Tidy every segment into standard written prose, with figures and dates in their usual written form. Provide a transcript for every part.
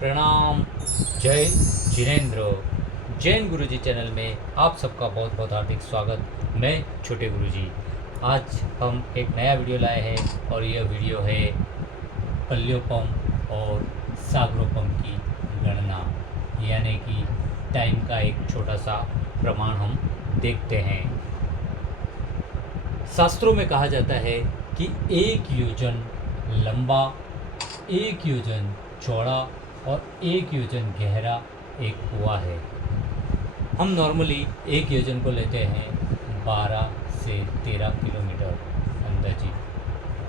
प्रणाम। जय जिनेन्द्र। जैन गुरुजी चैनल में आप सबका बहुत बहुत हार्दिक स्वागत। मैं छोटे गुरुजी। आज हम एक नया वीडियो लाए हैं और यह वीडियो है पल्योपम और सागरोपम की गणना, यानी कि टाइम का एक छोटा सा प्रमाण हम देखते हैं। शास्त्रों में कहा जाता है कि एक योजन लंबा, एक योजन चौड़ा और एक योजन गहरा एक कुआं है। हम नॉर्मली एक योजन को लेते हैं 12 से 13 किलोमीटर अंदाजी।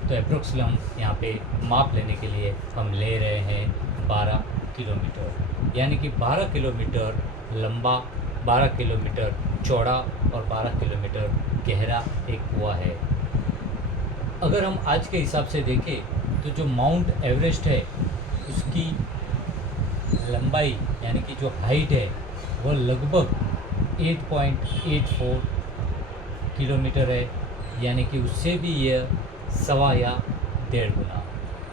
तो अप्रोक्सली हम यहाँ पे माप लेने के लिए हम ले रहे हैं 12 किलोमीटर, यानी कि 12 किलोमीटर लंबा, 12 किलोमीटर चौड़ा और 12 किलोमीटर गहरा एक कुआं है। अगर हम आज के हिसाब से देखें तो जो माउंट एवरेस्ट है उसकी लंबाई यानी कि जो हाइट है वह लगभग 8.84 किलोमीटर है, यानी कि उससे भी यह सवा या 1.5 गुना।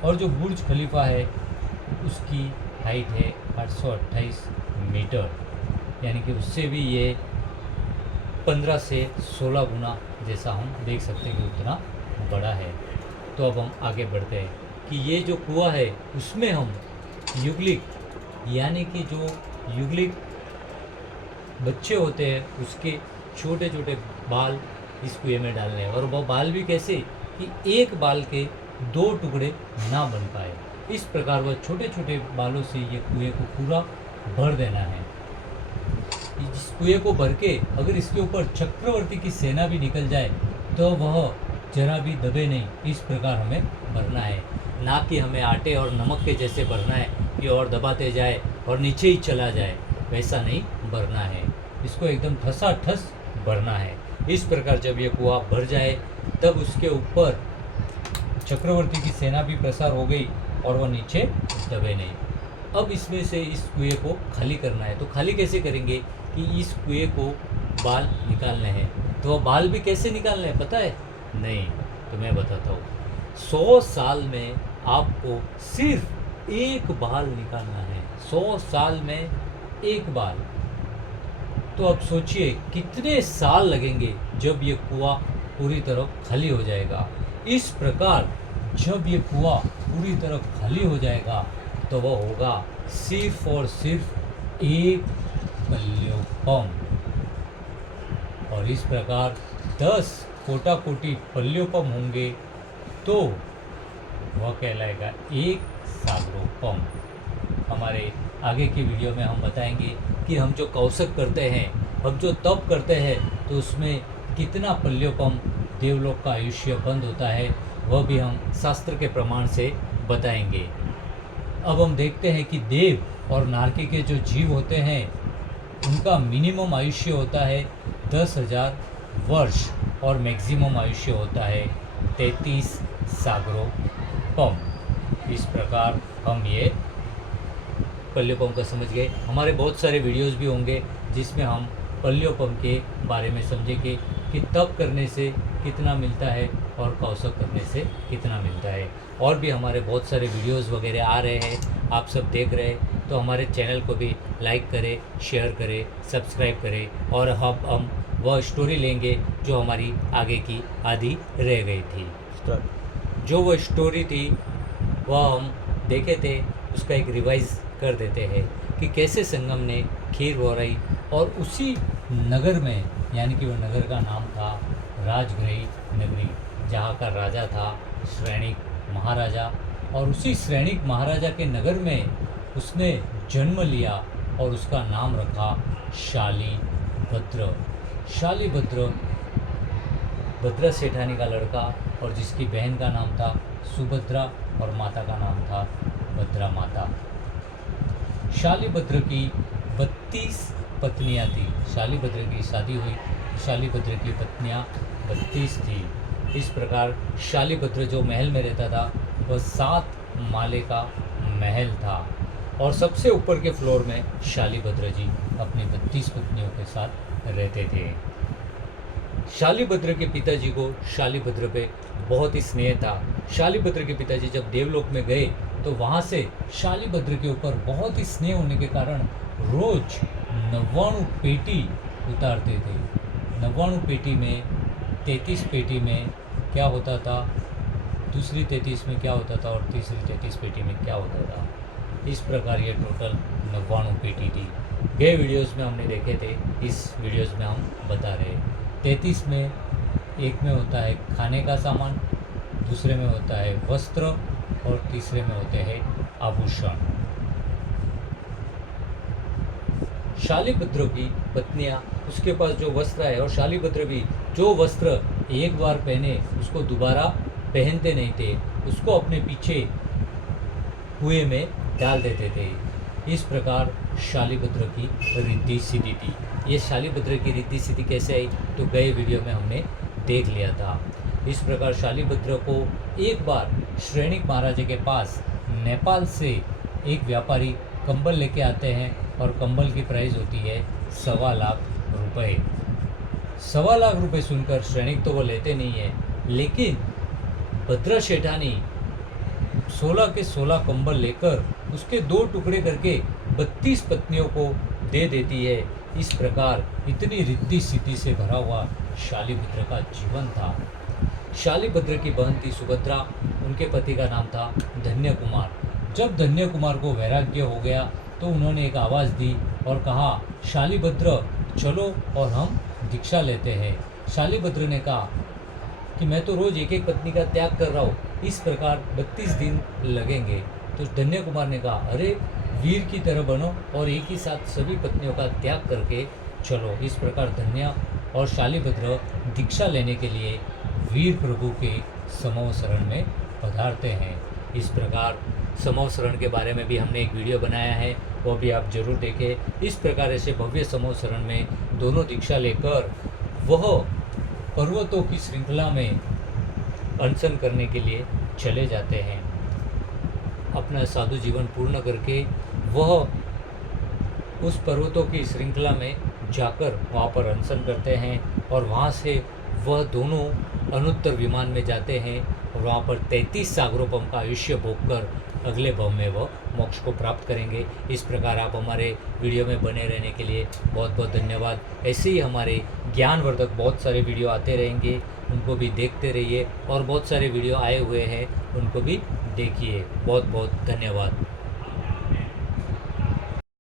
और जो बुर्ज खलीफा है उसकी हाइट है 828 मीटर, यानी कि उससे भी ये 15 से 16 गुना जैसा हम देख सकते हैं कि उतना बड़ा है। तो अब हम आगे बढ़ते हैं कि ये जो कुआं है उसमें हम युगलिक, यानी कि जो युगलिक बच्चे होते हैं उसके छोटे छोटे बाल इस कुएं में डालने हैं। और वो बाल भी कैसे कि एक बाल के 2 टुकड़े ना बन पाए, इस प्रकार वह छोटे छोटे बालों से ये कुएं को पूरा भर देना है। इस कुएं को भर के अगर इसके ऊपर चक्रवर्ती की सेना भी निकल जाए तो वह जरा भी दबे नहीं, इस प्रकार हमें भरना है। ना कि हमें आटे और नमक के जैसे भरना है कि और दबाते जाए और नीचे ही चला जाए, वैसा नहीं भरना है। इसको एकदम ठसाठस भरना है। इस प्रकार जब ये कुआं भर जाए तब उसके ऊपर चक्रवर्ती की सेना भी प्रसार हो गई और वह नीचे दबे नहीं। अब इसमें से इस कुएं को खाली करना है। तो खाली कैसे करेंगे कि इस कुएं को बाल निकालने हैं। तो वह बाल भी कैसे निकालने हैं पता है? नहीं, तो मैं बताता हूँ। 100 साल में आपको सिर्फ एक बाल निकालना है। 100 साल में एक बाल। तो अब सोचिए कितने साल लगेंगे जब ये कुआं पूरी तरह खाली हो जाएगा। इस प्रकार जब ये कुआं पूरी तरह खाली हो जाएगा तो वह होगा सिर्फ और सिर्फ एक पल्योपम। और इस प्रकार 10 कोटि पल्योपम होंगे तो वह कहलाएगा एक सागरोपम। हमारे आगे की वीडियो में हम बताएंगे कि हम जो कौशक करते हैं, हम जो तप करते हैं, तो उसमें कितना पल्योपम देवलोक का आयुष्य बंद होता है, वह भी हम शास्त्र के प्रमाण से बताएंगे। अब हम देखते हैं कि देव और नारकी के जो जीव होते हैं उनका मिनिमम आयुष्य होता है 10,000 वर्ष और मैक्सिमम आयुष्य होता है 33 सागरोपम। इस प्रकार हम ये पल्योपम का समझ गए। हमारे बहुत सारे वीडियोस भी होंगे जिसमें हम पल्योपम के बारे में समझेंगे कि तप करने से कितना मिलता है और कौशक करने से कितना मिलता है। और भी हमारे बहुत सारे वीडियोस वगैरह आ रहे हैं, आप सब देख रहे हैं, तो हमारे चैनल को भी लाइक करें, शेयर करें, सब्सक्राइब करें। और हम वह स्टोरी लेंगे जो हमारी आगे की आधी रह गई थी। जो वह स्टोरी थी वह हम देखे थे, उसका एक रिवाइज कर देते हैं कि कैसे संगम ने खीर बोराई और उसी नगर में, यानी कि वह नगर का नाम था राजगृही नगरी, जहाँ का राजा था श्रेणिक महाराजा। और उसी श्रेणिक महाराजा के नगर में उसने जन्म लिया और उसका नाम रखा शालीभद्र। शालीभद्र भद्रा सेठानी का लड़का, और जिसकी बहन का नाम था सुभद्रा और माता का नाम था भद्रा माता। शालीभद्र की 32 पत्नियां थी। शालीभद्र की शादी हुई, शालीभद्र की पत्नियां 32 थी। इस प्रकार शालीभद्र जो महल में रहता था वह 7 माले का महल था और सबसे ऊपर के फ्लोर में शालीभद्र जी अपनी 32 पत्नियों के साथ रहते थे। शालीभद्र के पिताजी को शालीभद्र पे बहुत ही स्नेह था। शालीभद्र के पिताजी जब देवलोक में गए तो वहाँ से शालिभद्र के ऊपर बहुत ही स्नेह होने के कारण रोज 99 पेटी उतारते थे। 99 पेटी में 33 पेटी में क्या होता था, दूसरी 33 में क्या होता था और तीसरी 33 पेटी में क्या होता था। इस प्रकार ये टोटल 99 पेटी थी। गए वीडियोस में हमने देखे थे, इस वीडियोस में हम बता रहे। 33 में एक में होता है खाने का सामान, दूसरे में होता है वस्त्र और तीसरे में होते हैं आभूषण। शालिभद्र की पत्नियां, उसके पास जो वस्त्र है, और शालिभद्र भी जो वस्त्र एक बार पहने उसको दोबारा पहनते नहीं थे, उसको अपने पीछे कुएं में डाल देते थे। इस प्रकार शालिभद्र की रिद्धि सिद्धि थी। ये शालिभद्र की रिद्धि सिद्धि कैसे आई तो गए वीडियो में हमने देख लिया था। इस प्रकार शालिभद्र को एक बार श्रेणिक महाराजा के पास नेपाल से एक व्यापारी कंबल लेके आते हैं और कंबल की प्राइस होती है 1.25 लाख रुपए। 1.25 लाख रुपए सुनकर श्रेणिक तो वो लेते नहीं है, लेकिन भद्रा शेठानी 16 के 16 कंबल लेकर उसके 2 टुकड़े करके 32 पत्नियों को दे देती है। इस प्रकार इतनी रिद्धि सिद्धि से भरा हुआ शालिभद्र का जीवन था। शालिभद्र की बहन थी सुभद्रा, उनके पति का नाम था धन्य कुमार। जब धन्य कुमार को वैराग्य हो गया तो उन्होंने एक आवाज़ दी और कहा, शालिभद्र चलो और हम दीक्षा लेते हैं। शालिभद्र ने कहा कि मैं तो रोज़ एक एक पत्नी का त्याग कर रहा हूँ, इस प्रकार 32 दिन लगेंगे। तो धन्य कुमार ने कहा, अरे वीर की तरह बनो और एक ही साथ सभी पत्नियों का त्याग करके चलो। इस प्रकार धन्य और शालिभद्र दीक्षा लेने के लिए वीर प्रभु के समूह शरण में पधारते हैं। इस प्रकार समूह शरण के बारे में भी हमने एक वीडियो बनाया है, वो भी आप जरूर देखें। इस प्रकार ऐसे भव्य समूह शरण में दोनों दीक्षा लेकर वह पर्वतों की श्रृंखला में अनशन करने के लिए चले जाते हैं। अपना साधु जीवन पूर्ण करके वह उस पर्वतों की श्रृंखला में जाकर वहाँ पर अनशन करते हैं और वहाँ से वह दोनों अनुत्तर विमान में जाते हैं और वहाँ पर 33 सागरोपम का आयुष्य भोग कर अगले भव में वह मोक्ष को प्राप्त करेंगे। इस प्रकार आप हमारे वीडियो में बने रहने के लिए बहुत बहुत धन्यवाद। ऐसे ही हमारे ज्ञानवर्धक बहुत सारे वीडियो आते रहेंगे, उनको भी देखते रहिए और बहुत सारे वीडियो आए हुए हैं उनको भी देखिए। बहुत बहुत धन्यवाद।